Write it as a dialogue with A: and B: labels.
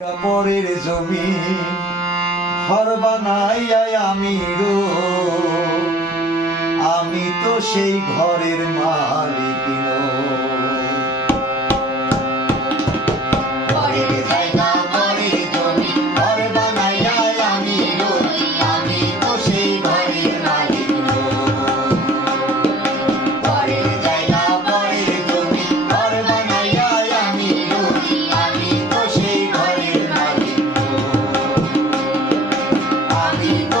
A: পরের জমি ঘর বানাইয়াই আমি আমি তো সেই ঘরের মালিক Happy birthday.